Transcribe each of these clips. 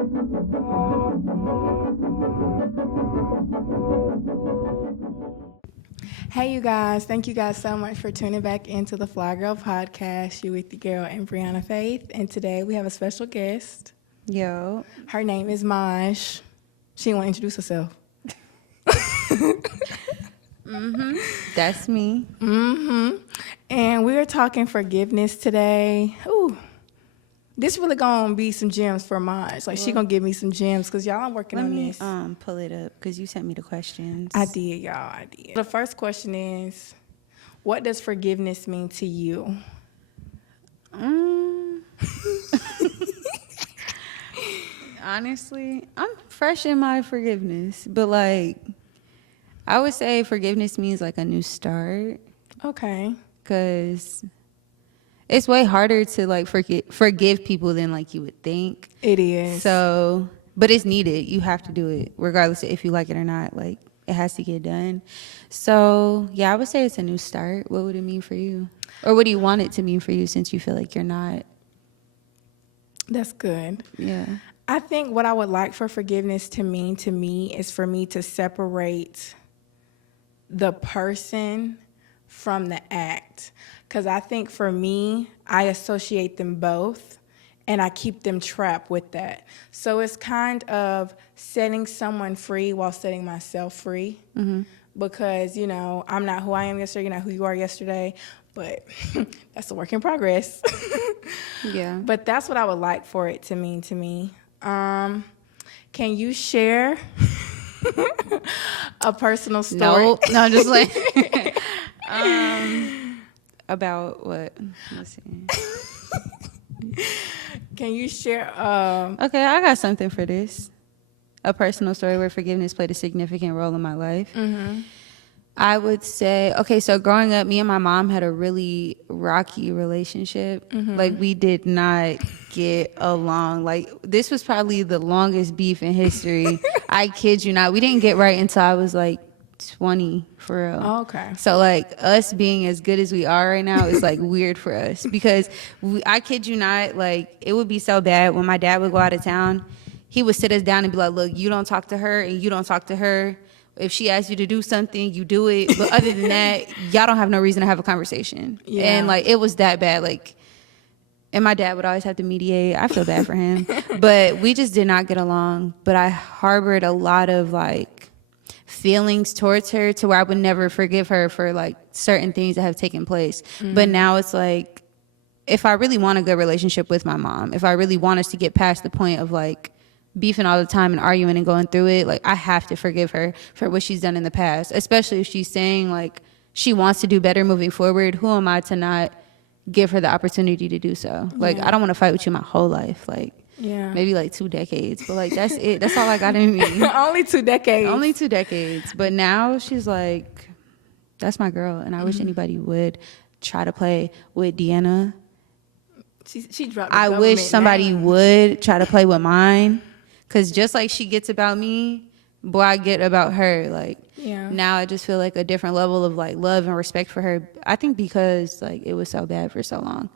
Hey, you guys. Thank you guys so much for tuning back into the Fly Girl podcast. You with the girl and Brianna Faith. And today we have a special guest. Yo. Her name is Maj. She want to introduce herself. That's me. And we are talking forgiveness today. Ooh. This really gonna be some gems for Maj. Like, she gonna give me some gems because y'all, I'm working on this. Pull it up because you sent me the questions. I did, y'all. I did. The first question is, what does forgiveness mean to you? Honestly, I'm fresh in my forgiveness, but like, I would say forgiveness means like a new start. Okay. Because it's way harder to like forgive people than like you would think. It is. So, but it's needed. You have to do it regardless of if you like it or not. Like, it has to get done. So yeah, I would say it's a new start. What would it mean for you? Or what do you want it to mean for you since you feel like you're not? That's good. Yeah. I think what I would like for forgiveness to mean to me is for me to separate the person from the act. Because I think for me, I associate them both and I keep them trapped with that. So it's kind of setting someone free while setting myself free. Because, you know, I'm not who I am yesterday, you're not who you are yesterday, but that's a work in progress. Yeah. But that's what I would like for it to mean to me. Can you share a personal story? Nope. No, just like about what? Let's see. Can you share? Okay, I got something for this. A personal story where forgiveness played a significant role in my life. I would say, okay, so growing up, me and my mom had a really rocky relationship. Like, we did not get along. Like, this was probably the longest beef in history. I kid you not. We didn't get right until I was like 20, for real. Oh, okay. So like, us being as good as we are right now is like weird for us because I kid you not, like, it would be so bad when my dad would go out of town. He would sit us down and be like, look, you don't talk to her and you don't talk to her. If she asks you to do something, you do it. But other than that, y'all don't have no reason to have a conversation. Yeah. And like, it was that bad. Like, and my dad would always have to mediate. I feel bad for him. But we just did not get along. But I harbored a lot of like feelings towards her to where I would never forgive her for like certain things that have taken place. But now it's like, if I really want a good relationship with my mom, if I really want us to get past the point of like beefing all the time and arguing and going through it, like, I have to forgive her for what she's done in the past, especially if she's saying like she wants to do better moving forward. Who am I to not give her the opportunity to do so? Like, I don't want to fight with you my whole life. Like, maybe like 2 decades, but like, that's it. That's all I got in me. Only 2 decades. Only 2 decades. But now she's like, that's my girl. And I wish anybody would try to play with Deanna. She dropped the I wish somebody name. would try to play with mine. Because just like she gets about me, boy, I get about her. Like, now I just feel like a different level of like love and respect for her. I think because like it was so bad for so long.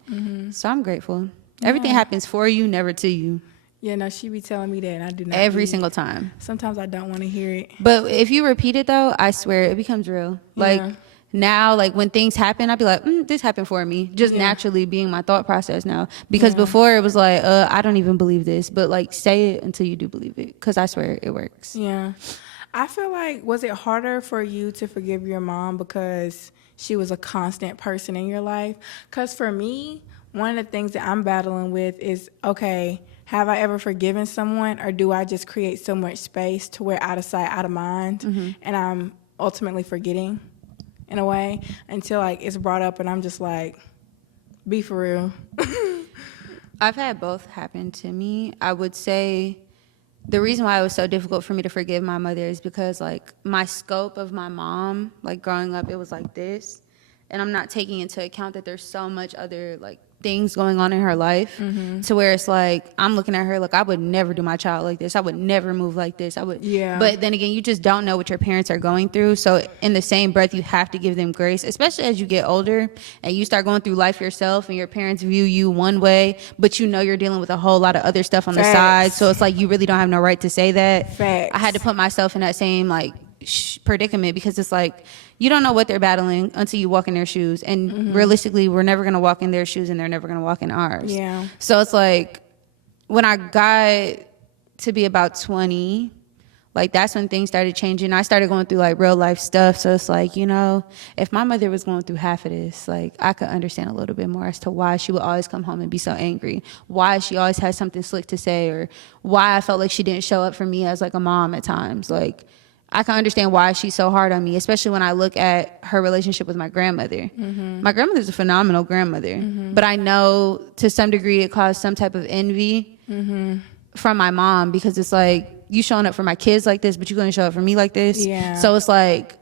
So I'm grateful. Everything happens for you, never to you. Yeah, no, she be telling me that, and I do not. Every single time. Sometimes I don't want to hear it. But if you repeat it though, I swear it becomes real. Like, now, like, when things happen, I'd be like, this happened for me. Just naturally being my thought process now. Because before it was like, I don't even believe this. But like, say it until you do believe it. Because I swear it works. Yeah. I feel like, was it harder for you to forgive your mom because she was a constant person in your life? Because for me, one of the things that I'm battling with is, okay, have I ever forgiven someone, or do I just create so much space to where out of sight, out of mind, and I'm ultimately forgetting in a way until like it's brought up and I'm just like, be for real. I've had both happen to me. I would say the reason why it was so difficult for me to forgive my mother is because like my scope of my mom, like growing up, it was like this. And I'm not taking into account that there's so much other like things going on in her life to where it's like I'm looking at her like I would never do my child like this. I would never move like this. Yeah. But then again, you just don't know what your parents are going through. So in the same breath, you have to give them grace, especially as you get older and you start going through life yourself and your parents view you one way, but you know you're dealing with a whole lot of other stuff on the side. So it's like you really don't have no right to say that. Facts. I had to put myself in that same like predicament because it's like you don't know what they're battling until you walk in their shoes, and realistically we're never going to walk in their shoes and they're never going to walk in ours. Yeah. So it's like when I got to be about 20, like that's when things started changing. I started going through like real life stuff. So it's like, you know, if my mother was going through half of this, like I could understand a little bit more as to why she would always come home and be so angry, why she always had something slick to say, or why I felt like she didn't show up for me as like a mom at times. Like I can understand why she's so hard on me, especially when I look at her relationship with my grandmother. My grandmother's a phenomenal grandmother, but I know to some degree it caused some type of envy from my mom, because it's like, you showing up for my kids like this, but you're going to show up for me like this. Yeah. So it's like,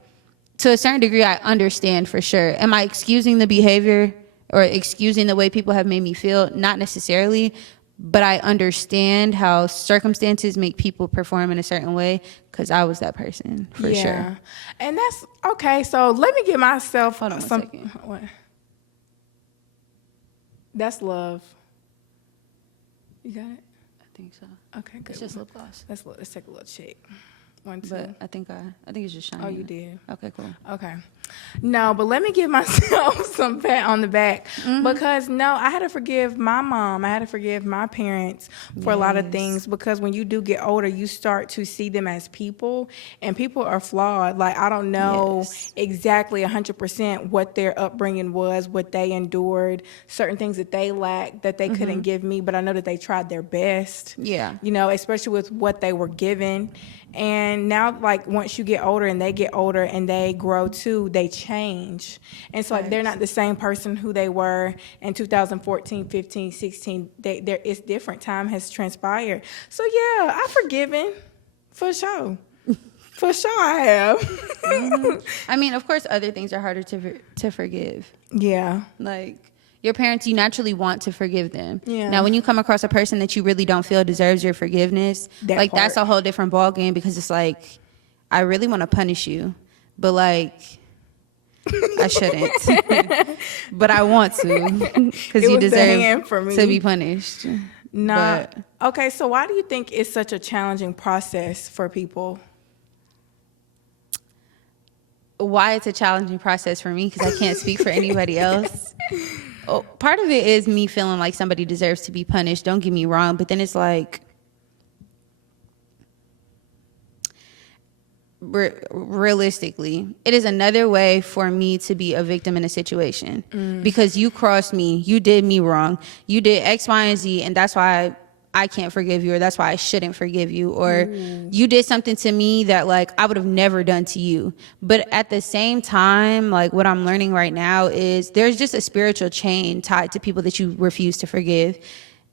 to a certain degree, I understand for sure. Am I excusing the behavior or excusing the way people have made me feel? Not necessarily, but I understand how circumstances make people perform in a certain way, because I was that person for sure. And that's okay. So let me give myself Hold on one second. What? That's love. You got it? I think so. Okay, good. It's just lip gloss. Let's take a little check. 1, 2. But I think it's just shiny. Oh, you did. Okay, cool. Okay. No, but let me give myself some pat on the back, because no, I had to forgive my mom. I had to forgive my parents for a lot of things, because when you do get older, you start to see them as people, and people are flawed. Like, I don't know exactly 100% what their upbringing was, what they endured, certain things that they lacked that they couldn't give me, but I know that they tried their best. Yeah. You know, especially with what they were given. And now, like, once you get older and they get older and they grow too, they change. And so, like, they're not the same person who they were in 2014, 15, 16. It's different. Time has transpired. So, yeah, I've forgiven. For sure. For sure I have. I mean, of course, other things are harder to forgive. Yeah. Like, your parents, you naturally want to forgive them. Yeah. Now, when you come across a person that you really don't feel deserves your forgiveness, that's a whole different ballgame, because it's like, I really want to punish you, but like, I shouldn't. But I want to, because you deserve to be punished. Nah. Okay, so why do you think it's such a challenging process for people? Why it's a challenging process for me, because I can't speak for anybody else. Part of it is me feeling like somebody deserves to be punished, don't get me wrong, but then it's like, realistically, it is another way for me to be a victim in a situation, because you crossed me, you did me wrong, you did X, Y, and Z, and that's why I can't forgive you, or that's why I shouldn't forgive you, or you did something to me that like I would have never done to you. But at the same time, like what I'm learning right now is there's just a spiritual chain tied to people that you refuse to forgive.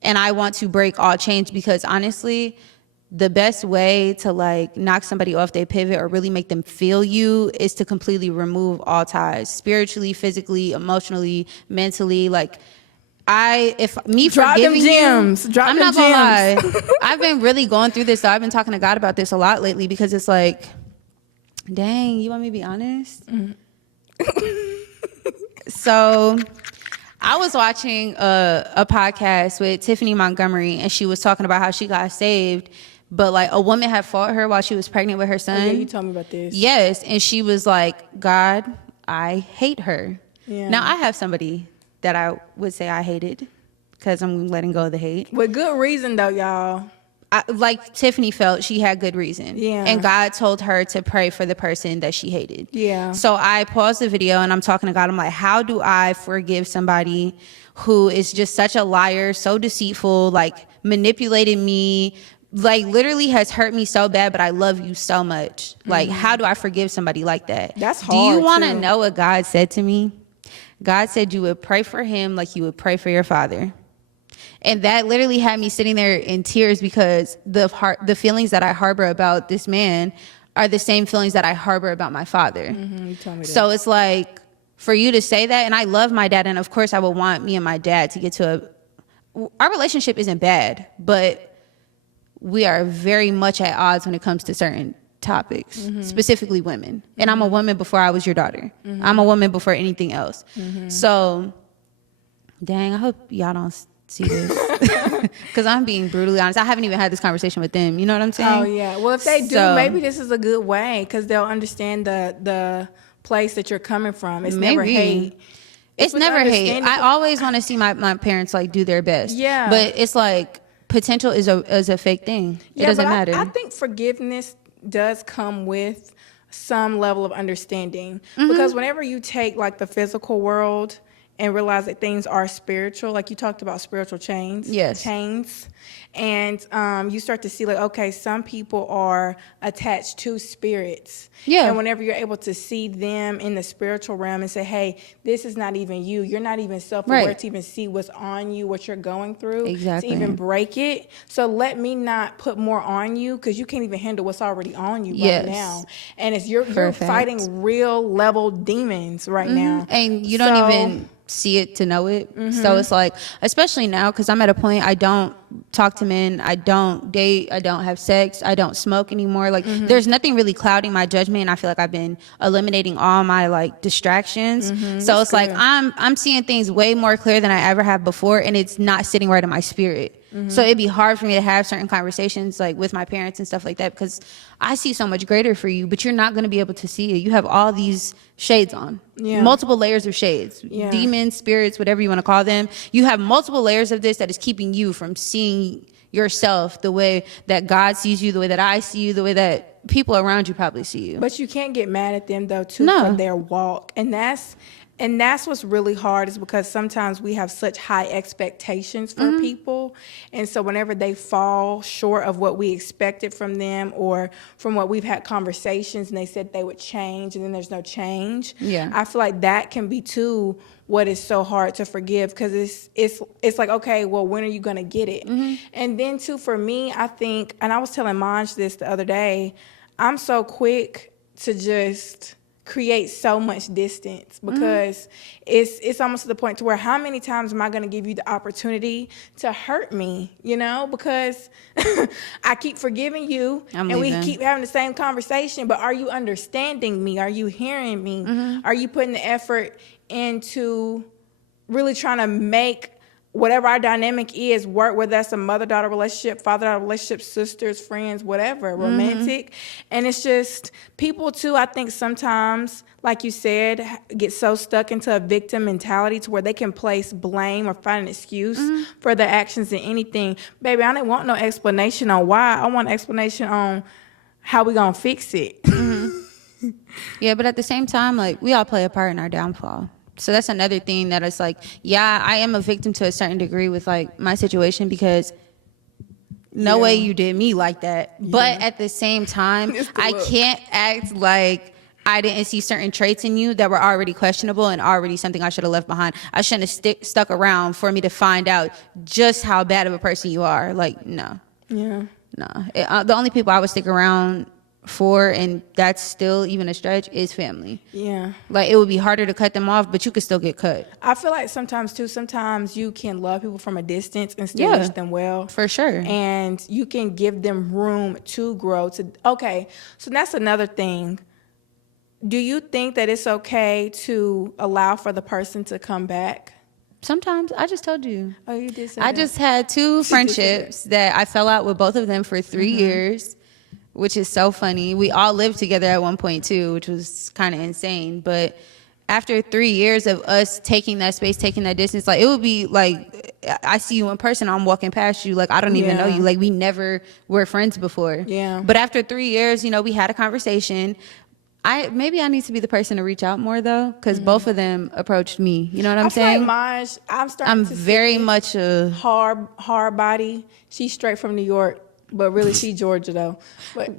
And I want to break all chains, because honestly, the best way to like knock somebody off their pivot or really make them feel you is to completely remove all ties, spiritually, physically, emotionally, mentally. Like, if me Drop forgiving them gems. you, Drop I'm them not gonna gems. lie. I've been really going through this. So I've been talking to God about this a lot lately, because it's like, dang, you want me to be honest? So I was watching a podcast with Tiffany Montgomery, and she was talking about how she got saved, but like a woman had fought her while she was pregnant with her son. Oh, yeah, you told me about this. Yes, and she was like, God, I hate her. Yeah. Now I have somebody that I would say I hated, because I'm letting go of the hate. With good reason, though, y'all. Like Tiffany felt she had good reason. Yeah. And God told her to pray for the person that she hated. Yeah. So I paused the video and I'm talking to God. I'm like, how do I forgive somebody who is just such a liar, so deceitful, like manipulated me, like literally has hurt me so bad, but I love you so much. Like, how do I forgive somebody like that? That's hard. Do you want to too. know what God said to me? God said you would pray for him like you would pray for your father. And that literally had me sitting there in tears, because the feelings that I harbor about this man are the same feelings that I harbor about my father. You told me that. So it's like, for you to say that, and I love my dad, and of course I would want me and my dad to get to our relationship isn't bad, but we are very much at odds when it comes to certain topics, specifically women. And I'm a woman before I was your daughter. I'm a woman before anything else. So, dang, I hope y'all don't see this. Because I'm being brutally honest. I haven't even had this conversation with them. You know what I'm saying? Oh, yeah. Well, if they do, maybe this is a good way because they'll understand the place that you're coming from. It's never hate. It's never hate. I always want to see my parents like do their best. Yeah. But it's like potential is a fake thing. It doesn't matter. I think forgiveness does come with some level of understanding because whenever you take like the physical world and realize that things are spiritual, like you talked about spiritual chains. Yes. Chains. And you start to see like, okay, some people are attached to spirits. Yeah. And whenever you're able to see them in the spiritual realm and say, hey, this is not even you. You're not even self-aware to even see what's on you, what you're going through. Exactly. To even break it. So let me not put more on you because you can't even handle what's already on you right now. And it's you're fighting real level demons right now. And you don't even see it to know it. So it's like, especially now, because I'm at a point I don't talk to men, I don't date, I don't have sex, I don't smoke anymore. Like there's nothing really clouding my judgment, and I feel like I've been eliminating all my like distractions. So it's like I'm seeing things way more clear than I ever have before, and it's not sitting right in my spirit. So it'd be hard for me to have certain conversations like with my parents and stuff like that because I see so much greater for you, but you're not going to be able to see it. You have all these shades on, multiple layers of shades, demons, spirits, whatever you want to call them. You have multiple layers of this that is keeping you from seeing yourself the way that God sees you, the way that I see you, the way that people around you probably see you. But you can't get mad at them though too for their walk. And that's what's really hard is because sometimes we have such high expectations for people. And so whenever they fall short of what we expected from them or from what we've had conversations and they said they would change and then there's no change. Yeah. I feel like that can be too what is so hard to forgive because it's like, okay, well, when are you going to get it? And then too, for me, I think, and I was telling Manj this the other day, I'm so quick to just create so much distance because it's almost to the point to where how many times am I going to give you the opportunity to hurt me, you know, because I keep forgiving you we keep having the same conversation, but are you understanding me? Are you hearing me? Are you putting the effort into really trying to make whatever our dynamic is work, whether that's a mother-daughter relationship, father-daughter relationship, sisters, friends, whatever, romantic. And it's just people too, I think sometimes, like you said, get so stuck into a victim mentality to where they can place blame or find an excuse for their actions in anything. Baby, I don't want no explanation on why. I want an explanation on how we gonna fix it. Yeah, but at the same time, like we all play a part in our downfall. So that's another thing that it's like, yeah, I am a victim to a certain degree with like my situation because no way you did me like that. But at the same time, I can't act like I didn't see certain traits in you that were already questionable and already something I should have left behind. I shouldn't have stuck around for me to find out just how bad of a person you are. Like, no. Yeah. No. The only people I would stick around for, and that's still even a stretch, is family. Yeah. Like it would be harder to cut them off, but you could still get cut. I feel like sometimes you can love people from a distance and still wish them well. For sure. And you can give them room to grow. Okay, so that's another thing. Do you think that it's okay to allow for the person to come back? Sometimes. I just told you. Oh, you did say I just had 2 friendships that I fell out with both of them for 3 years. Which is so funny. We all lived together at one point too, which was kind of insane. But after 3 years of us taking that space, taking that distance, like it would be like, I see you in person, I'm walking past you, like I don't even know you. Like we never were friends before. Yeah. But after 3 years, you know, we had a conversation. Maybe I need to be the person to reach out more though, because both of them approached me. You know what I'm saying? Like I'm very much a hard body. She's straight from New York. But really, she Georgia, though. But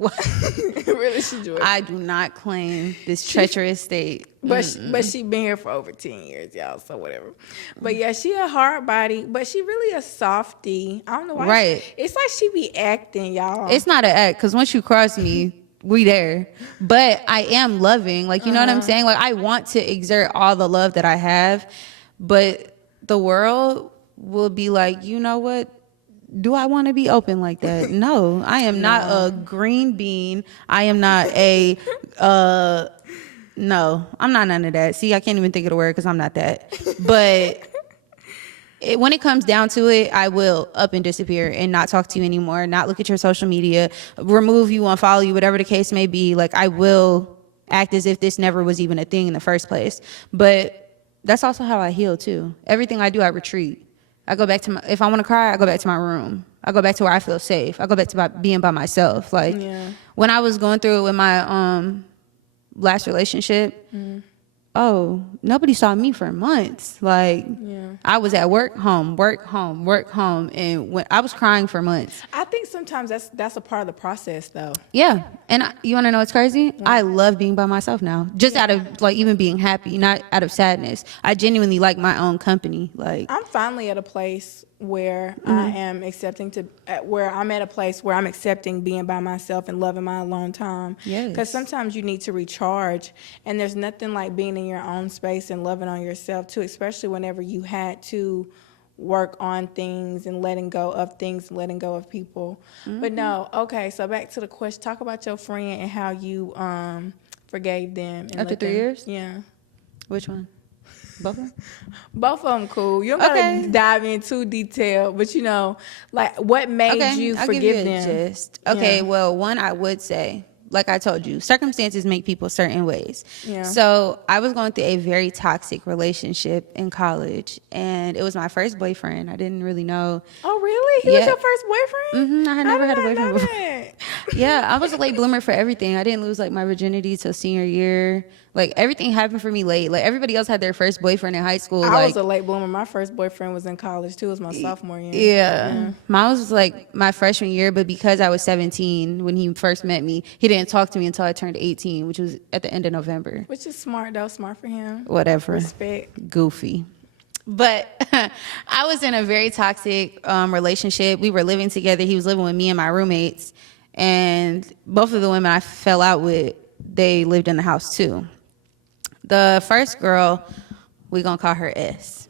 really, she Georgia. I do not claim this treacherous state. But she been here for over 10 years, y'all, so whatever. But, yeah, she a hard body, but she really a softie. I don't know why. Right. It's like she be acting, y'all. It's not an act, because once you cross me, we there. But I am loving, like, you know what I'm saying? Like, I want to exert all the love that I have, but the world will be like, you know what? Do I want to be open like that? No, I am not a green bean. I am not a, no, I'm not none of that. See, I can't even think of the word because I'm not that. But when it comes down to it, I will up and disappear and not talk to you anymore, not look at your social media, remove you, unfollow you, whatever the case may be. Like, I will act as if this never was even a thing in the first place. But that's also how I heal too. Everything I do, I retreat. I go back to if I want to cry, I go back to my room. I go back to where I feel safe. I go back to being by myself. Like, when I was going through it with my last relationship, oh, nobody saw me for months. Like, I was at work, home, and when I was crying for months. I think sometimes that's a part of the process, though. Yeah, and you want to know what's crazy? I love being by myself now, just out of like even being happy, not out of sadness. I genuinely like my own company. Like, I'm finally at a place where I am where I'm at a place where I'm accepting being by myself and loving my alone time. Yes. Because sometimes you need to recharge, and there's nothing like being in your own space and loving on yourself too, especially whenever you had to work on things and letting go of things and letting go of people. But no, okay, so back to the question. Talk about your friend and how you forgave them. And After 3 years? Yeah. Which one? Both of them? Both of them cool. You don't gotta dive in too detailed, but you know, like, what made you I'll forgive give you them? a gist. Okay, Yeah. well, one, I would say, like I told you, circumstances make people certain ways. Yeah. So I was going through a very toxic relationship in college, and it was my first boyfriend. I didn't really know. Oh, really? He was Yeah. your first boyfriend? I had never had a did not boyfriend know before. that. Yeah, I was a late bloomer for everything. I didn't lose like my virginity till senior year. Like, everything happened for me late. Like, everybody else had their first boyfriend in high school. I like, was a late bloomer. My first boyfriend was in college too. It was my sophomore year. yeah. Mine was like my freshman year, but because I was 17 when he first met me, he didn't talk to me until I turned 18, which was at the end of November. Which is smart though. Smart for him. Whatever. Respect. Goofy. But I was in a very toxic relationship. We were living together. He was living with me and my roommates. And both of the women I fell out with, they lived in the house too. The first girl, we gonna call her S.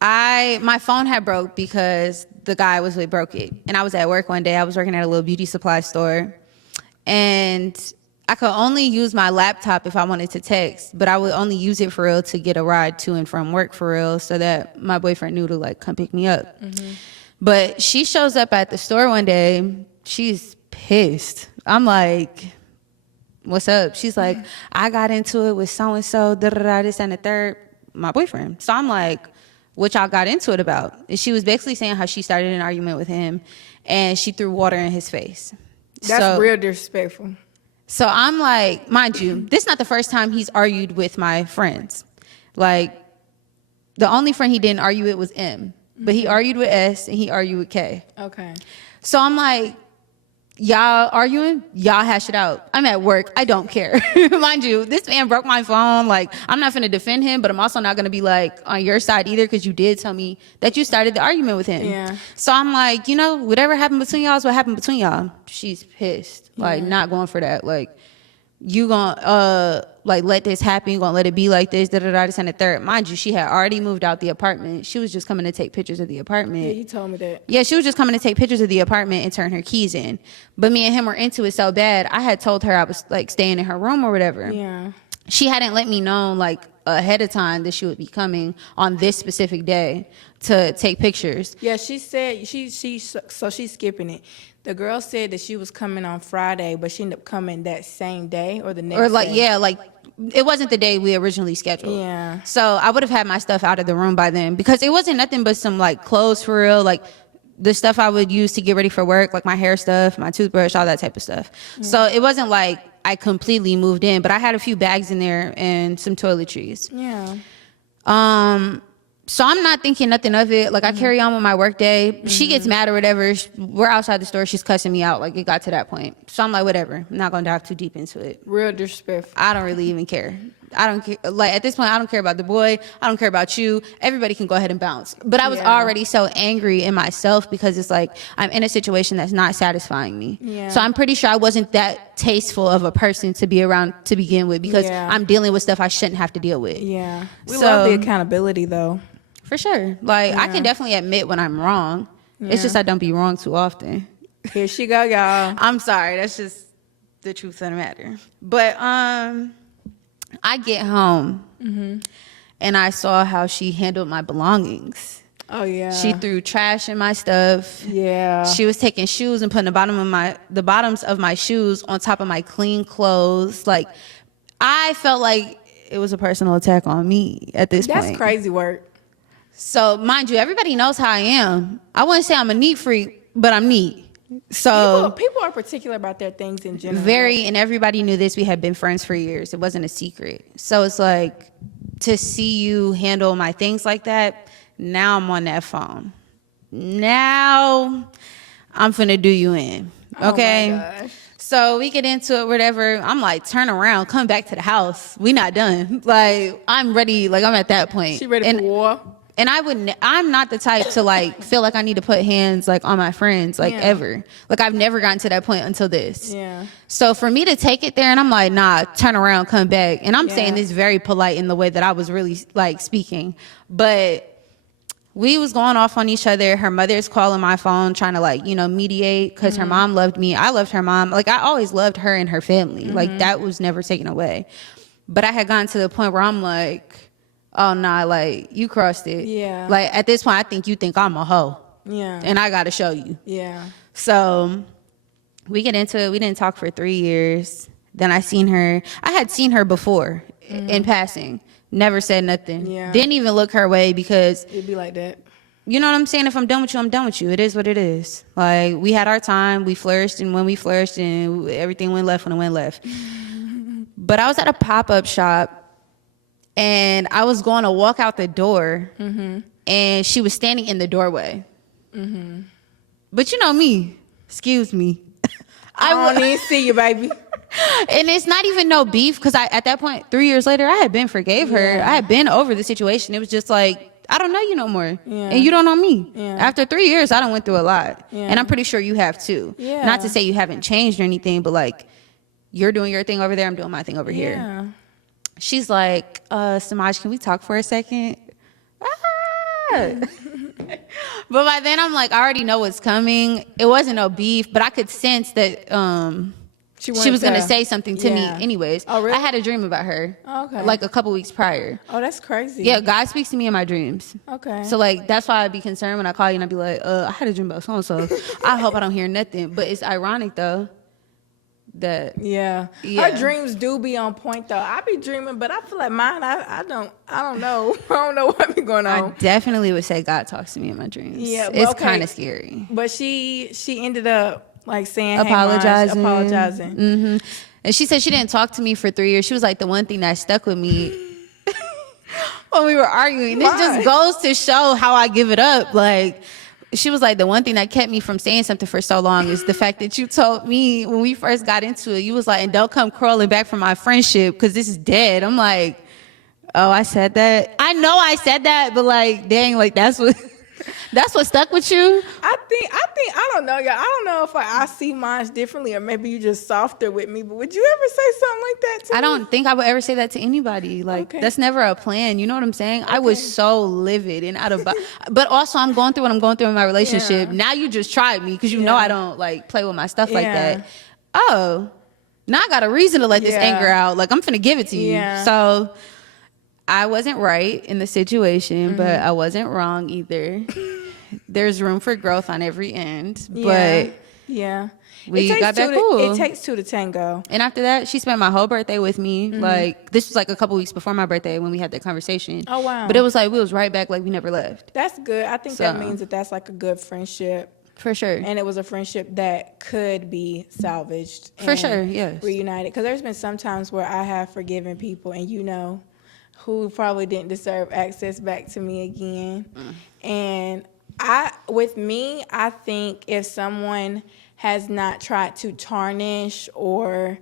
My phone had broke because the guy I was with broke it. And I was at work one day. I was working at a little beauty supply store. And I could only use my laptop if I wanted to text, but I would only use it for real to get a ride to and from work for real, so that my boyfriend knew to like come pick me up. But she shows up at the store one day. She's pissed. I'm like, what's up? She's like, I got into it with so-and-so, da-da-da, this and the third, my boyfriend. So I'm like, what y'all got into it about? And she was basically saying how she started an argument with him, and she threw water in his face. That's real disrespectful. So I'm like, mind you, this is not the first time he's argued with my friends. Like, the only friend he didn't argue with was M. But he argued with S and he argued with K. Okay. So I'm like, y'all arguing? Y'all hash it out. I'm at work. I don't care. Mind you, this man broke my phone. Like, I'm not going to defend him, but I'm also not going to be like on your side either, because you did tell me that you started the argument with him. Yeah. So I'm like, you know, whatever happened between y'all is what happened between y'all. She's pissed. Like, not going for that. Like, you gonna like let this happen, you gonna let it be like this, da-da-da, this and the third. Mind you, she had already moved out the apartment. She was just coming to take pictures of the apartment. Yeah, you told me that. Yeah, she was just coming to take pictures of the apartment and turn her keys in. But me and him were into it so bad, I had told her I was like staying in her room or whatever. Yeah. She hadn't let me know like ahead of time that she would be coming on this specific day to take pictures. Yeah, she said so she's skipping it. The girl said that she was coming on Friday, but she ended up coming that same day or the next Or like, day. yeah, like it wasn't the day we originally scheduled. Yeah. So I would have had my stuff out of the room by then, because it wasn't nothing but some like clothes for real, like the stuff I would use to get ready for work, like my hair stuff, my toothbrush, all that type of stuff. Yeah. So it wasn't like I completely moved in, but I had a few bags in there and some toiletries. Yeah. So I'm not thinking nothing of it. Like, I carry on with my work day. She gets mad or whatever. We're outside the store. She's cussing me out. Like, it got to that point. So I'm like, whatever. I'm not going to dive too deep into it. Real disrespectful. I don't really even care. I don't care. Like, at this point, I don't care about the boy. I don't care about you. Everybody can go ahead and bounce. But I was Yeah. already so angry in myself because it's like I'm in a situation that's not satisfying me. Yeah. So I'm pretty sure I wasn't that tasteful of a person to be around to begin with because Yeah. I'm dealing with stuff I shouldn't have to deal with. Yeah. We So- love the accountability, though. For sure. Like, I Yeah. can definitely admit when I'm wrong. It's Yeah. just I don't be wrong too often. Here she go, y'all. I'm sorry. That's just the truth of the matter. But I get home and I saw how she handled my belongings. Oh, yeah. She threw trash in my stuff. Yeah. She was taking shoes and putting the bottoms of my shoes on top of my clean clothes. Like, I felt like it was a personal attack on me at this point. That's crazy work. So, mind you, everybody knows how I am. I wouldn't say I'm a neat freak, but I'm neat. So People are particular about their things in general. very, and everybody knew this. We had been friends for years. It wasn't a secret. So it's like, to see you handle my things like that, now I'm on that phone. Now I'm finna do you in. Okay? Oh my gosh. So we get into it, whatever. I'm like, turn around, come back to the house. We not done. Like, I'm ready. Like, I'm at that point. She ready for war? And I'm not the type to like feel like I need to put hands like on my friends, like ever. Like, I've never gotten to that point until this. Yeah. So for me to take it there and I'm like, nah, turn around, come back. And I'm saying Yeah. this very polite in the way that I was really like speaking. But we was going off on each other. Her mother's calling my phone, trying to like, mediate because her mom loved me. I loved her mom. Like, I always loved her and her family. Like, that was never taken away. But I had gotten to the point where I'm like, oh, nah, like, you crossed it. Yeah. Like, at this point, I think you think I'm a hoe. Yeah. And I got to show you. Yeah. So we get into it. We didn't talk for 3 years. Then I had seen her before in passing. Never said nothing. Yeah. Didn't even look her way because, It'd be like that. you know what I'm saying? If I'm done with you, I'm done with you. It is what it is. Like, we had our time. We flourished, and when we flourished, and everything went left when it went left. But I was at a pop-up shop. And I was going to walk out the door, and she was standing in the doorway. But you know me. Excuse me. I won't even see you, baby. And it's not even no beef, because at that point, 3 years later, I had been forgave her. Yeah. I had been over the situation. It was just like, I don't know you no more. Yeah. And you don't know me. Yeah. After 3 years, I done went through a lot. Yeah. And I'm pretty sure you have too. Yeah. Not to say you haven't changed or anything, but like, you're doing your thing over there, I'm doing my thing over here. Yeah. She's like, Samaj, can we talk for a second? But by then I'm like, I already know what's coming. It wasn't no beef, but I could sense that she was going to say something to me Yeah. anyways. Oh, really? I had a dream about her. Okay. Like a couple weeks prior. Oh, that's crazy. Yeah, God speaks to me in my dreams. Okay. So like, that's why I'd be concerned when I call you and I'd be like, I had a dream about so-and-so. I hope I don't hear nothing. But it's ironic though that Yeah. Yeah. Her dreams do be on point though. I be dreaming, but I feel like mine, I don't know. I don't know what be going I on. definitely would say God talks to me in my dreams. Yeah, but It's okay. kind of scary. But she ended up like saying, hey, Apologizing. Maj, apologizing. hmm And she said she didn't talk to me for 3 years. She was like, the one thing that stuck with me when we were arguing. This Why? just goes to show how I give it up. Like, she was like, the one thing that kept me from saying something for so long is the fact that you told me when we first got into it, you was like, and don't come crawling back from my friendship because this is dead. I'm like, oh, I said that? I know I said that, but like, dang, like that's what stuck with you? I think I don't know, y'all. I don't know if I see mine differently or maybe you just softer with me. But would you ever say something like that to me? I don't think I would ever say that to anybody. Like, Okay. that's never a plan. You know what I'm saying? I was so livid and out of but also I'm going through what I'm going through in my relationship. Yeah. Now you just tried me because you know Yeah. I don't like play with my stuff like Yeah. that. Oh, now I got a reason to let this Yeah. anger out. Like, I'm finna give it to you. Yeah. So I wasn't right in the situation, but Mm-hmm. I wasn't wrong either. There's room for growth on every end, Yeah. but yeah. we It takes got back two cool. It takes two to tango. And after that, she spent my whole birthday with me. Mm-hmm. Like, this was like a couple weeks before my birthday when we had that conversation. Oh, wow. But it was like, we was right back like we never left. That's good. I think that So. means that that's like a good friendship. For sure. And it was a friendship that could be salvaged. For and sure, yes. Reunited. Because there's been some times where I have forgiven people and who probably didn't deserve access back to me again. And I think if someone has not tried to tarnish or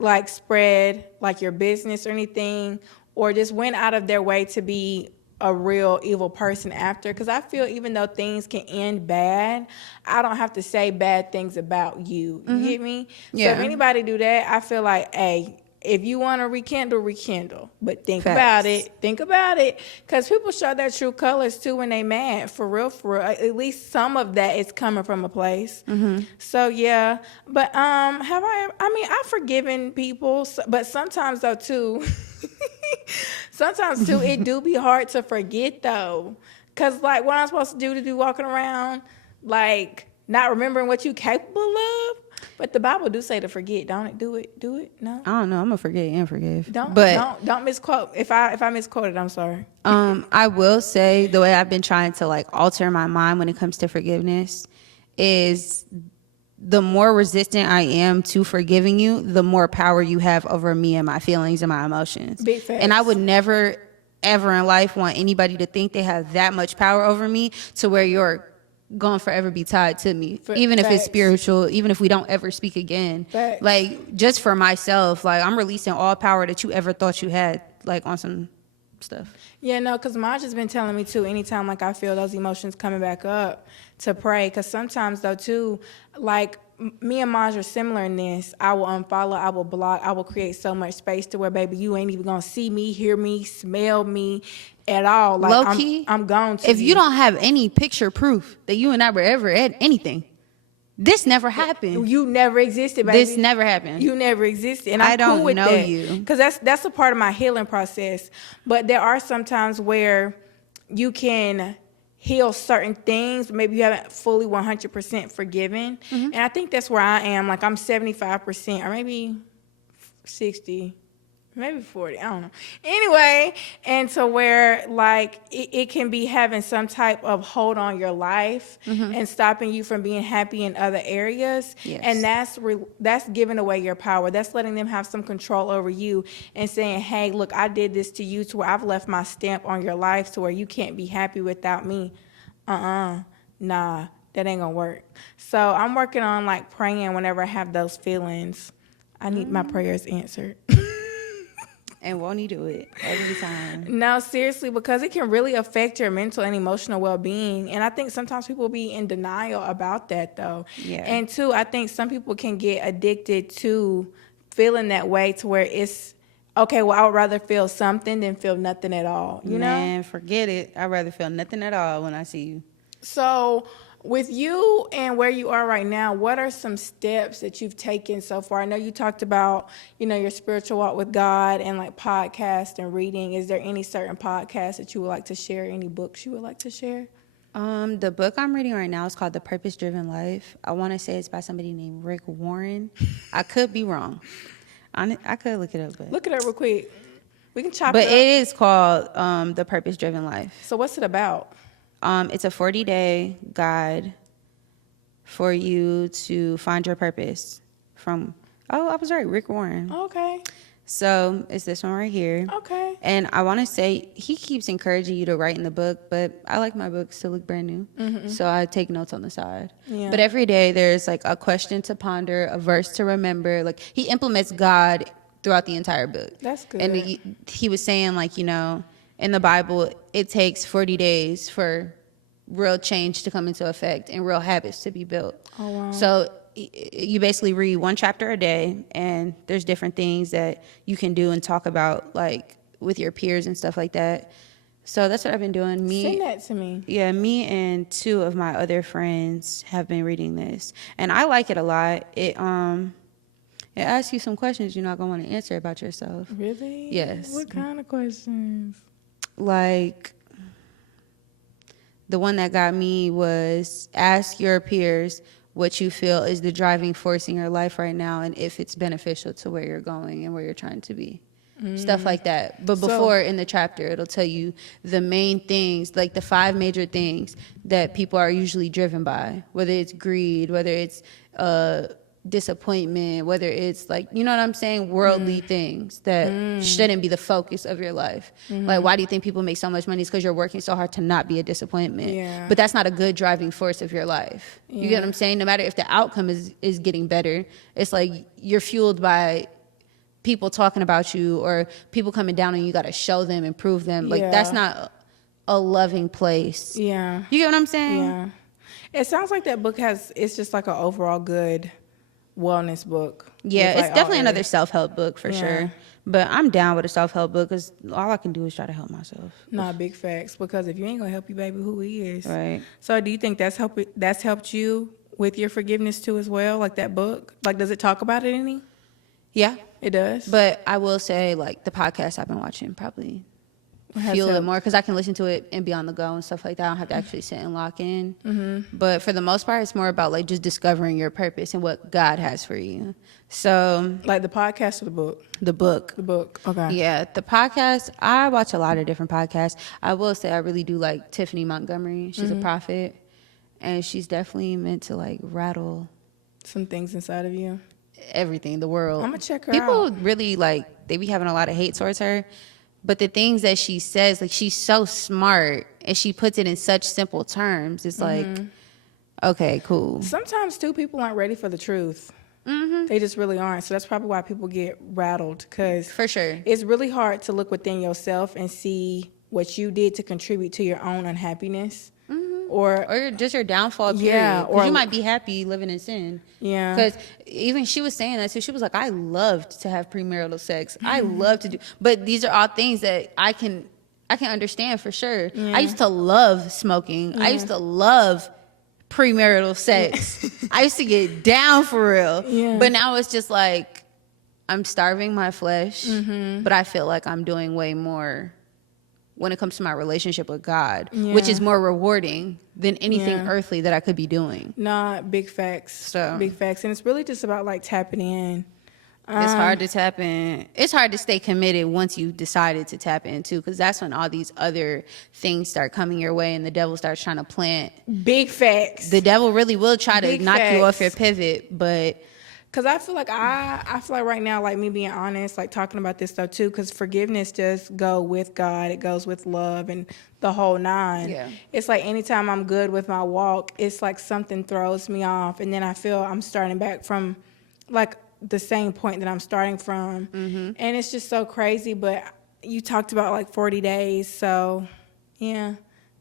like spread like your business or anything, or just went out of their way to be a real evil person after. Because I feel even though things can end bad, I don't have to say bad things about you. You get me? So if Yeah. anybody do that, I feel like, hey, if you want to rekindle. But think Facts. about it. Think about it. Because people show their true colors too when they mad. For real, for real. At least some of that is coming from a place. So, yeah. But I've forgiven people. But sometimes, though, too, it do be hard to forget, though. Because, like, what I'm supposed to do walking around, like, not remembering what you capable of? But the Bible do say to forget, don't it? Do it. No. I don't know. I'm gonna forget and forgive. Don't misquote. If I misquoted, I'm sorry. I will say the way I've been trying to like alter my mind when it comes to forgiveness is the more resistant I am to forgiving you, the more power you have over me and my feelings and my emotions. Big facts. And I would never, ever in life want anybody to think they have that much power over me to where you're going to forever be tied to me. Even if it's Facts. spiritual, even if we don't ever speak again. Facts. Like, just for myself, like, I'm releasing all power that you ever thought you had, like, on some stuff. Yeah, no, because Maj has been telling me, too, anytime, like, I feel those emotions coming back up, to pray. Because sometimes, though, too, like, me and Maj are similar in this. I will unfollow, I will block, I will create so much space to where, baby, you ain't even going to see me, hear me, smell me at all. Like, Low key, I'm gone to if you don't have any picture proof that you and I were ever at anything, this never happened. You never existed, baby. This never happened. You never existed, and I'm I don't cool with know that, you. because that's a part of my healing process. But there are some times where you can heal certain things, but maybe you haven't fully 100% forgiven, and I think that's where I am. Like, I'm 75%, or maybe 60. Maybe 40, I don't know. Anyway, and to where, like, it can be having some type of hold on your life and stopping you from being happy in other areas. Yes. And that's giving away your power. That's letting them have some control over you and saying, hey, look, I did this to you to where I've left my stamp on your life to where you can't be happy without me. Nah, that ain't gonna work. So I'm working on, like, praying whenever I have those feelings. I need my prayers answered. And won't he do it every time? No, seriously, because it can really affect your mental and emotional well-being. And I think sometimes people be in denial about that, though. Yeah. And, two, I think some people can get addicted to feeling that way to where it's, okay, well, I would rather feel something than feel nothing at all, you know? Man, forget it. I'd rather feel nothing at all when I see you. So with you and where you are right now, what are some steps that you've taken so far? I know you talked about, your spiritual walk with God and, like, podcast and reading. Is there any certain podcasts that you would like to share? Any books you would like to share? The book I'm reading right now is called The Purpose-Driven Life. I want to say it's by somebody named Rick Warren. I could be wrong. I could look it up. But Look it up real quick. We can chop But it up. it is called The Purpose-Driven Life. So what's it about? It's a 40-day guide for you to find your purpose I was right, Rick Warren. Okay. So it's this one right here. Okay. And I want to say, he keeps encouraging you to write in the book, but I like my books to look brand new. So I take notes on the side. Yeah. But every day there's like a question to ponder, a verse to remember. Like, he implements God throughout the entire book. That's good. And he was saying, like, in the Bible, it takes 40 days for real change to come into effect and real habits to be built. Oh, wow. So you basically read one chapter a day, and there's different things that you can do and talk about, like, with your peers and stuff like that. So that's what I've been doing. Send that to me. Yeah, me and two of my other friends have been reading this, and I like it a lot. It asks you some questions you're not going to want to answer about yourself. Really? Yes. What kind of questions? Like, the one that got me was, ask your peers what you feel is the driving force in your life right now and if it's beneficial to where you're going and where you're trying to be. Stuff like that. But before, in the chapter, it'll tell you the main things, like the 5 major things that people are usually driven by, whether it's greed, whether it's disappointment, whether it's, like, you know what I'm saying, worldly things that shouldn't be the focus of your life. Like, why do you think people make so much money? It's because you're working so hard to not be a disappointment. Yeah. But that's not a good driving force of your life. You get what I'm saying? No matter if the outcome is getting better, it's like you're fueled by people talking about you or people coming down on you, you got to show them and prove them. Like, that's not a loving place. Yeah. You get what I'm saying? Yeah. It sounds like that book it's just like an overall good wellness book. Yeah, with, it's like, definitely all another self-help book for sure. But I'm down with a self-help book because all I can do is try to help myself. Nah, big facts. Because if you ain't gonna help you, baby, who is? Right. So do you think that's helped you with your forgiveness too as well? Like that book? Like, does it talk about it any? Yeah. It does. But I will say, like, the podcast I've been watching probably fuel it more because I can listen to it and be on the go and stuff like that. I don't have to actually sit and lock in. Mm-hmm. But for the most part, it's more about like just discovering your purpose and what God has for you. So, like the podcast or the book? The book. The book. Okay. Yeah, the podcast. I watch a lot of different podcasts. I will say I really do like Tiffany Montgomery. She's a prophet, and she's definitely meant to like rattle some things inside of you. Everything, the world. I'm gonna check her People out. really like, they be having a lot of hate towards her. But the things that she says, like, she's so smart and she puts it in such simple terms. It's like, okay, cool. Sometimes, too, people aren't ready for the truth. Mm-hmm. They just really aren't. So that's probably why people get rattled. Because for sure, it's really hard to look within yourself and see what you did to contribute to your own unhappiness. Or just your downfall, period. Yeah. Or you might be happy living in sin. Yeah. Because even she was saying that too. She was like, I loved to have premarital sex. I love to do. But these are all things that I can understand for sure. Yeah. I used to love smoking. Yeah. I used to love premarital sex. I used to get down for real. Yeah. But now it's just like, I'm starving my flesh, but I feel like I'm doing way more when it comes to my relationship with God, which is more rewarding than anything earthly that I could be doing. Nah, big facts. So big facts. And it's really just about like tapping in. It's hard to tap in. It's hard to stay committed once you decided to tap in too, because that's when all these other things start coming your way and the devil starts trying to plant. Big facts. The devil really will try to Big knock you off facts. your pivot, but Because I feel like right now, like me being honest, like talking about this stuff too, because forgiveness does go with God. It goes with love and the whole nine. Yeah. It's like anytime I'm good with my walk, it's like something throws me off. And then I feel I'm starting back from like the same point that I'm starting from. Mm-hmm. And it's just so crazy. But you talked about like 40 days. So, yeah.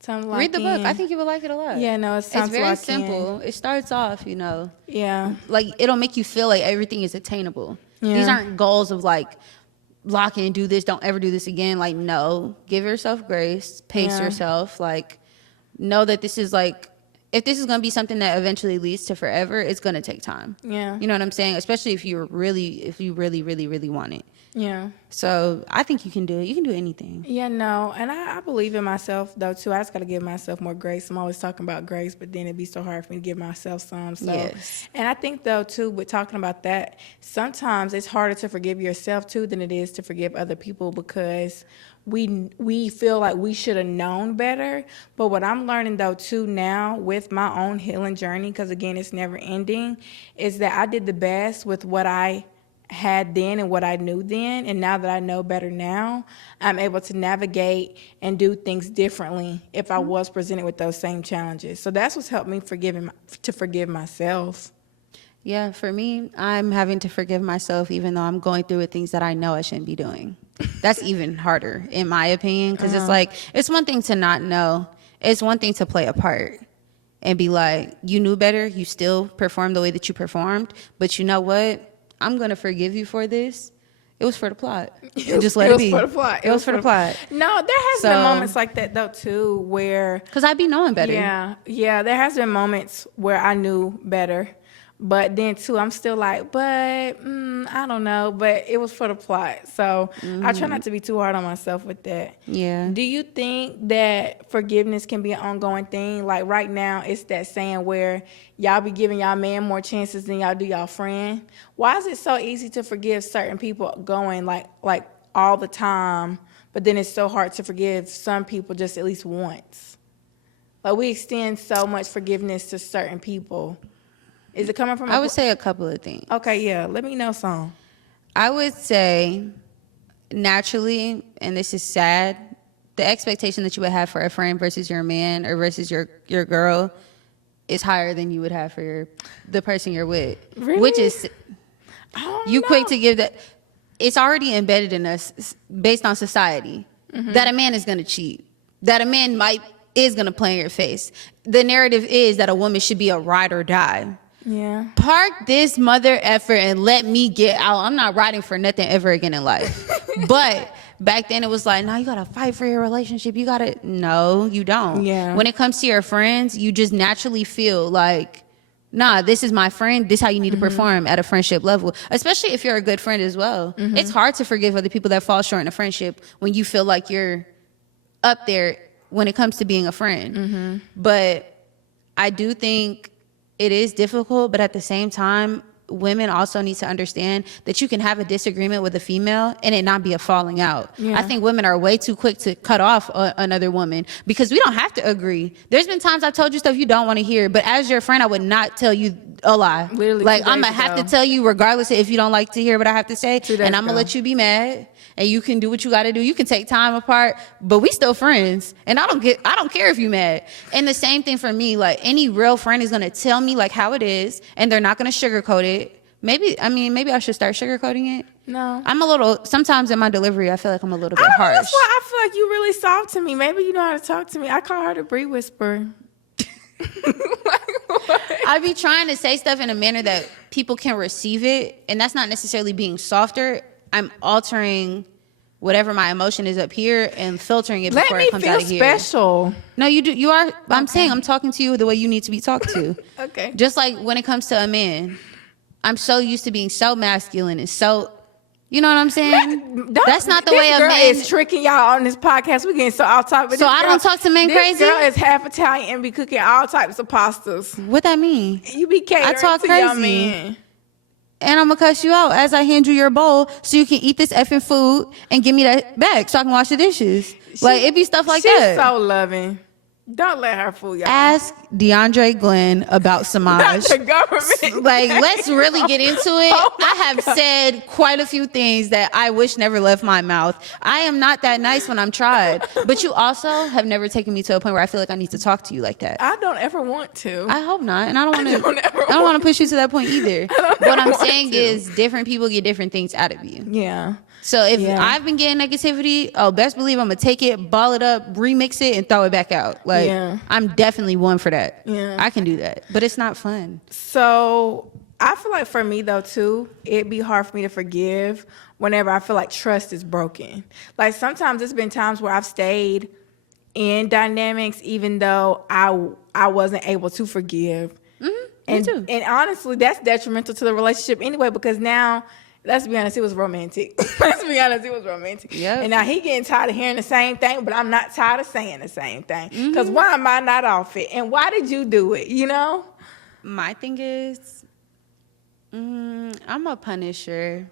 Read the book. I think you would like it a lot. Yeah, no, it sounds It's very simple. It starts off, Yeah. like it'll make you feel like everything is attainable. Yeah. These aren't goals of like lock in, do this, don't ever do this again. Like, no, give yourself grace, pace yourself. Like, know that this is like, if this is going to be something that eventually leads to forever, it's going to take time. Yeah. You know what I'm saying? Especially if you really, really want it. Yeah. So I think you can do it. You can do anything. Yeah, no. And I believe in myself, though, too. I just got to give myself more grace. I'm always talking about grace, but then it'd be so hard for me to give myself some. So. Yes. And I think, though, too, with talking about that, sometimes it's harder to forgive yourself, too, than it is to forgive other people because we feel like we should have known better. But what I'm learning, though, too, now with my own healing journey, because, again, it's never ending, is that I did the best with what I had then and what I knew then, and now that I know better now, I'm able to navigate and do things differently if I was presented with those same challenges. So that's what's helped me to forgive myself. Yeah, for me, I'm having to forgive myself even though I'm going through things that I know I shouldn't be doing. That's even harder, in my opinion, because it's like, it's one thing to not know. It's one thing to play a part and be like, you knew better, you still performed the way that you performed, but you know what? I'm going to forgive you for this. It was for the plot. Just let it be. It was for the plot. It was for the plot. No, there has been moments like that, though, too, where... Because I be knowing better. Yeah, there has been moments where I knew better. But then, too, I'm still like, but I don't know. But it was for the plot. So I try not to be too hard on myself with that. Yeah. Do you think that forgiveness can be an ongoing thing? Like right now, it's that saying where y'all be giving y'all man more chances than y'all do y'all friend. Why is it so easy to forgive certain people going like all the time, but then it's so hard to forgive some people just at least once? Like we extend so much forgiveness to certain people. Is it coming from? I would say a couple of things. Okay, yeah. Let me know some. I would say naturally, and this is sad, the expectation that you would have for a friend versus your man or versus your girl is higher than you would have for the person you're with. Really? Which is I don't you know. quick to give that. it's already embedded in us based on society that a man is going to cheat, that a man is going to play in your face. The narrative is that a woman should be a ride or die. Yeah. Park this mother effort and let me get out. I'm not riding for nothing ever again in life. But back then it was like, no, you gotta fight for your relationship. No, you don't. Yeah. When it comes to your friends, you just naturally feel like, nah, this is my friend. This is how you need to perform at a friendship level, especially if you're a good friend as well. It's hard to forgive other people that fall short in a friendship when you feel like you're up there when it comes to being a friend. But I do think it is difficult, but at the same time, women also need to understand that you can have a disagreement with a female and it not be a falling out. Yeah. I think women are way too quick to cut off another woman because we don't have to agree. There's been times I've told you stuff you don't want to hear, but as your friend, I would not tell you a lie. Literally like, 2 I'm days going to have ago. to tell you regardless if you don't like to hear what I have to say, 2 days and I'm going to ago. let you be mad. And you can do what you got to do. You can take time apart, but we still friends. And I don't care if you mad. And the same thing for me. Like, any real friend is gonna tell me like how it is, and they're not gonna sugarcoat it. Maybe I should start sugarcoating it. No. Sometimes in my delivery, I feel like I'm a little bit harsh. That's why I feel like you really soft to me. Maybe you know how to talk to me. I call her the Bree Whisperer. I be trying to say stuff in a manner that people can receive it, and that's not necessarily being softer. I'm altering whatever my emotion is up here and filtering it Let before me it comes feel out of here. special. No, you do. You are. I'm saying I'm talking to you the way you need to be talked to. Okay. Just like when it comes to a man, I'm so used to being so masculine and so, you know what I'm saying? That's not the way a man man is tricking y'all on this podcast. We getting so off topic. So I don't talk to men crazy? This girl is half Italian and be cooking all types of pastas. What that mean? You be catering talk to your crazy. man. And I'm gonna cuss you out as I hand you your bowl so you can eat this effing food and give me that back so I can wash the dishes. Like, it be stuff like She's that. so loving. Don't let her fool y'all. Ask DeAndre Glenn about Not Samaj. the government. Like, let's really get into it. Oh my I have said quite a few things that I wish never left my mouth. I am not that nice when I'm tried. But you also have never taken me to a point where I feel like I need to talk to you like that. I don't ever want to. I hope not. And I don't want ever to. I don't want to push you to that point either. What I'm want saying to. is different people get different things out of you. Yeah. So if Yeah. I've been getting negativity, best believe I'm gonna take it, ball it up, remix it, and throw it back out. Like, Yeah. I'm definitely one for that. Yeah. I can do that, but it's not fun. So I feel like for me though too, it'd be hard for me to forgive whenever I feel like trust is broken. Like sometimes there's been times where I've stayed in dynamics even though I wasn't able to forgive. Me too. And honestly, that's detrimental to the relationship anyway because now, let's be honest, it was romantic. Let's be honest, it was romantic. Yep. And now he getting tired of hearing the same thing, but I'm not tired of saying the same thing. Because why am I not off it? And why did you do it, you know? My thing is, I'm a punisher.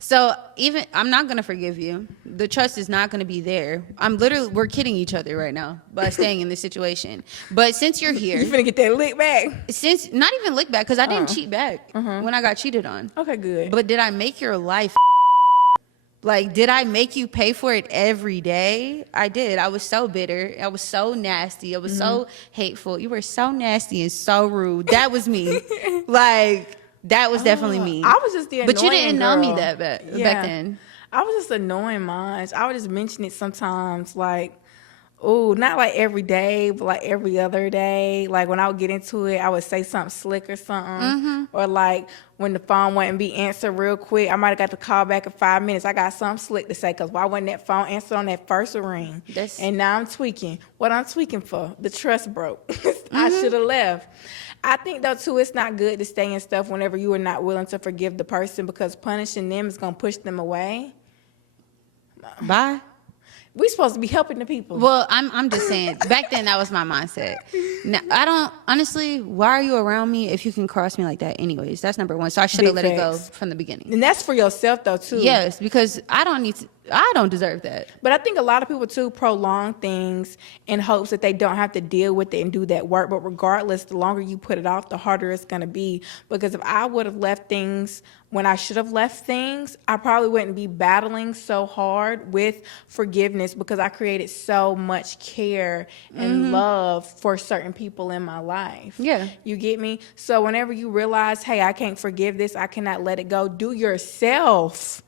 So even I'm not gonna forgive you. The trust is not gonna be there. We're kidding each other right now by staying in this situation. But since you're here, You finna get that lick back. since not even lick back because I didn't cheat back when I got cheated on. Okay, good. But did I make your life? Like, did I make you pay for it every day? I did. I was so bitter. I was so nasty. I was so hateful. You were so nasty and so rude. That was me. Like, that was definitely me. I was just the annoying But you didn't know me girl. that back then. I was just annoying mine. I would just mention it sometimes, like, oh, not like every day, but like every other day. Like when I would get into it, I would say something slick or something. Or like when the phone wouldn't be answered real quick, I might have got the call back in 5 minutes. I got something slick to say because why wasn't that phone answered on that first ring? And now I'm tweaking. What I'm tweaking for? The trust broke. I should have left. I think though too, it's not good to stay in stuff whenever you are not willing to forgive the person because punishing them is gonna push them away. Bye. We supposed to be helping the people. Well, I'm just saying, back then that was my mindset. Now, I don't, honestly, why are you around me if you can cross me like that anyways? That's number one. So I should have Big let it go facts. from the beginning. And that's for yourself though too. Yes, because I don't deserve that. But I think a lot of people too prolong things in hopes that they don't have to deal with it and do that work. But regardless, the longer you put it off, the harder it's gonna be. Because if I would have left things when I should have left things, I probably wouldn't be battling so hard with forgiveness because I created so much care and love for certain people in my life. Yeah. You get me? So whenever you realize, hey, I can't forgive this, I cannot let it go, do yourself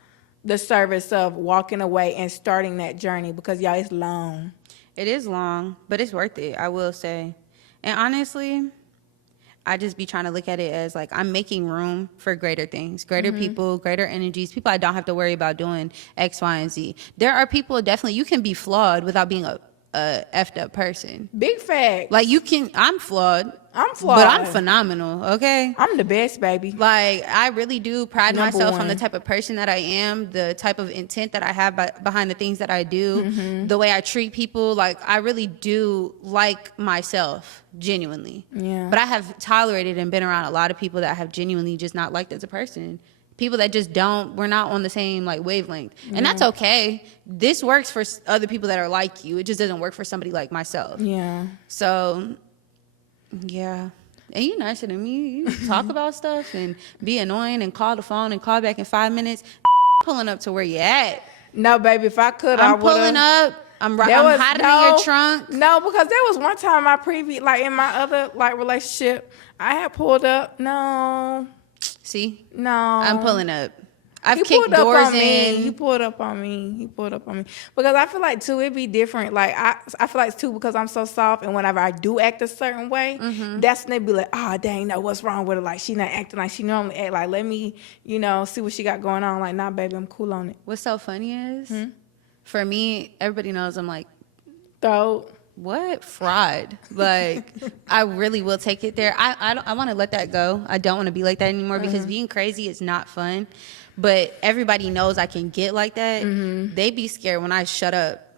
the service of walking away and starting that journey, because y'all, it's long. It is long, but it's worth it, I will say. And honestly, I just be trying to look at it as like I'm making room for greater things, greater people, greater energies, people I don't have to worry about doing X, Y, and Z. There are people definitely, you can be flawed without being a effed up person. Big fact. Like I'm flawed. I'm flawed. But I'm phenomenal, okay? I'm the best, baby. Like, I really do pride Number myself one. on the type of person that I am, the type of intent that I have behind the things that I do, the way I treat people. Like, I really do like myself, genuinely. Yeah. But I have tolerated and been around a lot of people that I have genuinely just not liked as a person. People that just we're not on the same, like, wavelength. And that's okay. This works for other people that are like you. It just doesn't work for somebody like myself. Yeah. So... yeah. And you nicer than me. You talk about stuff and be annoying and call the phone and call back in 5 minutes. Pulling up to where you at. No, baby, if I could, I I'm would. pulling up. I'm hiding in your trunk. No, because there was one time in my other like relationship, I had pulled up. No. See? No. I'm pulling up. I've He kicked pulled up doors on me. in. He pulled up on me. Because I feel like, too, it'd be different. Like, I feel like, too, because I'm so soft, and whenever I do act a certain way, that's when they be like, oh, dang, no, what's wrong with her? Like, she not acting like she normally act. Like, let me, see what she got going on. Like, nah, baby, I'm cool on it. What's so funny is, for me, everybody knows I'm like, So, what? Fraud. Like, I really will take it there. I want to let that go. I don't want to be like that anymore because being crazy is not fun. But everybody knows I can get like that. They be scared when I shut up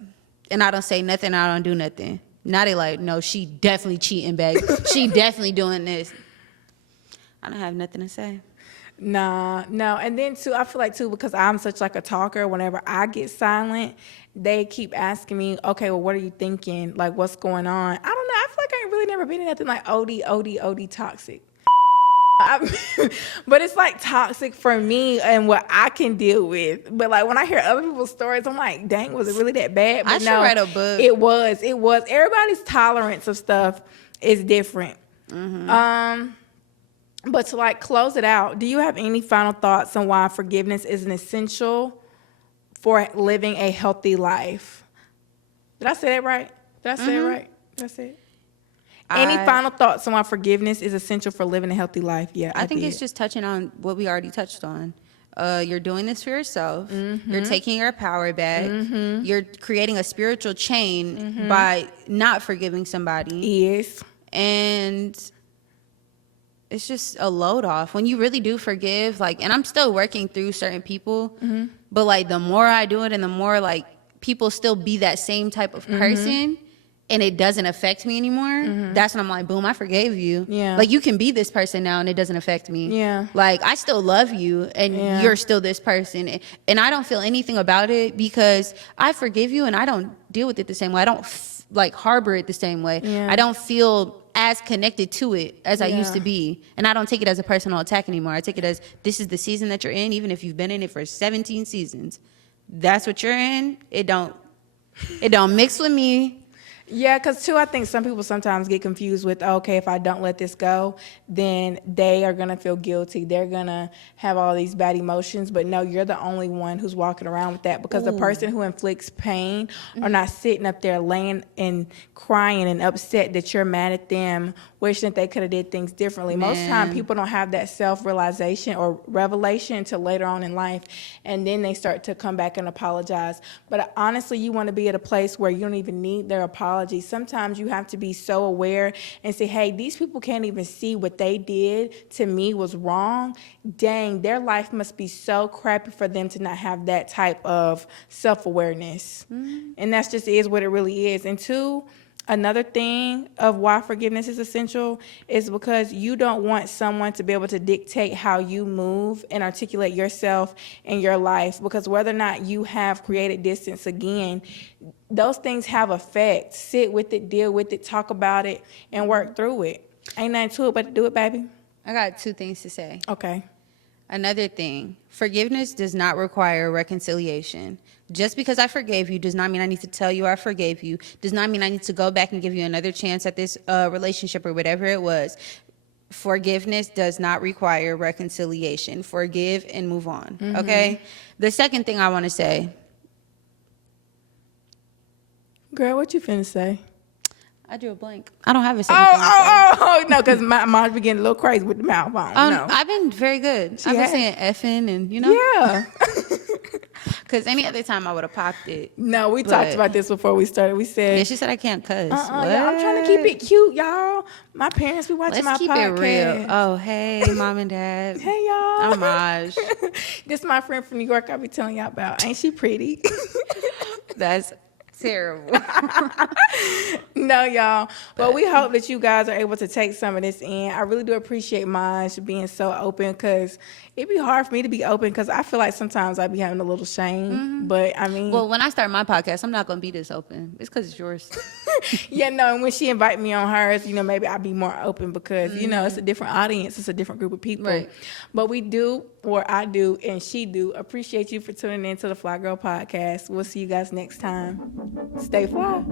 and I don't say nothing, I don't do nothing. Now they like, no, she definitely cheating, babe. She definitely doing this. I don't have nothing to say. nah, no. And then, too, I feel like, too, because I'm such, like, a talker, whenever I get silent, they keep asking me, okay, well, what are you thinking? Like, what's going on? I don't know. I feel like I ain't really never been in nothing like OD toxic. But it's like toxic for me and what I can deal with. But like when I hear other people's stories, I'm like, dang, was it really that bad? But I should write a book. It was. Everybody's tolerance of stuff is different. But to like close it out, do you have any final thoughts on why forgiveness is an essential for living a healthy life? Did I say that right? Did I say it right? Did I say it? Any final thoughts on why forgiveness is essential for living a healthy life? Yeah, I think did. it's just touching on what we already touched on. You're doing this for yourself. You're taking your power back. You're creating a spiritual chain by not forgiving somebody. Yes. And it's just a load off. When you really do forgive, like, and I'm still working through certain people, but like the more I do it and the more like people still be that same type of person, and it doesn't affect me anymore, that's when I'm like, boom, I forgave you. Yeah. Like, you can be this person now and it doesn't affect me. Yeah. Like, I still love you and you're still this person. And I don't feel anything about it because I forgive you and I don't deal with it the same way. I don't, harbor it the same way. Yeah. I don't feel as connected to it as I used to be. And I don't take it as a personal attack anymore. I take it as, this is the season that you're in, even if you've been in it for 17 seasons. That's what you're in. It don't mix with me. Yeah, because too, I think some people sometimes get confused with, okay, if I don't let this go, then they are going to feel guilty. They're going to have all these bad emotions. But no, you're the only one who's walking around with that, because the person who inflicts pain are not sitting up there laying and crying and upset that you're mad at them, wishing that they could have did things differently. Man. Most time people don't have that self-realization or revelation until later on in life, and then they start to come back and apologize. But honestly, you want to be at a place where you don't even need their apology. Sometimes you have to be so aware and say, hey, these people can't even see what they did to me was wrong. Dang, their life must be so crappy for them to not have that type of self-awareness. And that's just is what it really is. And two, another thing of why forgiveness is essential is because you don't want someone to be able to dictate how you move and articulate yourself in your life, because whether or not you have created distance again, those things have effect. Sit with it, deal with it, talk about it, and work through it. Ain't nothing to it but to do it, baby. I got 2 things to say. Okay. Another thing, forgiveness does not require reconciliation. Just because I forgave you does not mean I need to tell you I forgave you, does not mean I need to go back and give you another chance at this relationship or whatever it was. forgiveness does not require reconciliation. Forgive and move on. Okay. The second thing I want to say, Girl, what you finna say? I drew a blank. I don't have a second thing to say. Oh, no, because mine's be getting a little crazy with the mouth on. No. I've been very good. I've been has? saying effing and, you know. Yeah. Because any other time I would have popped it. No, we talked about this before we started. We said, Yeah, she said I can't cuss. y'all, I'm trying to keep it cute, y'all. My parents be watching Let's my keep podcast. it real. Oh, hey, mom and dad. Hey, y'all. I'm Maj. This is my friend from New York I be telling y'all about. Ain't she pretty? That's terrible. No, y'all. But we hope that you guys are able to take some of this in. I really do appreciate Maj being so open, because it'd be hard for me to be open, because I feel like sometimes I be having a little shame. But I mean, Well, when I start my podcast, I'm not going to be this open. It's because it's yours. yeah, no. And when she invite me on hers, maybe I'll be more open, because it's a different audience, it's a different group of people. Right. But we do, or I do, and she do appreciate you for tuning in to the Fly Girl Podcast. We'll see you guys next time. Stay fly.